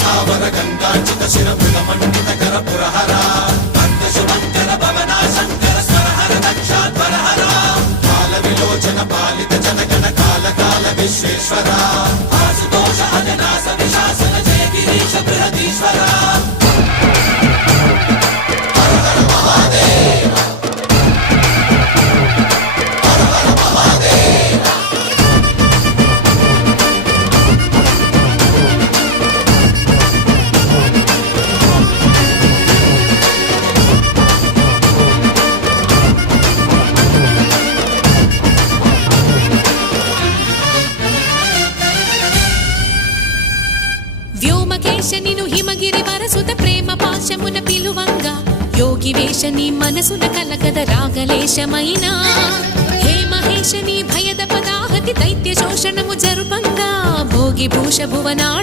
स्थावर गंगाचित शिर मृगमंडित कर पुरहरा शुभंकर भवना शंकर स्वरहर दक्षाध्वरहरा काल विलोचन पालित जनगण काल काल विश्वेश्वरा आशुतोष अजनास विशासन जय गिरीश बृहदीश्वरा हर हर महादेव हर हर महादेव వ్యోమకేశనిను హిమగిరి వరసుత ప్రేమ పాశమున పిలువంగా యోగి వేషని మనసున కలకద రాగలేశమైనా హే మహేశని భయద పదాహతి దైత్య శోషణము జరుపంగా భోగి భూష భువనాళి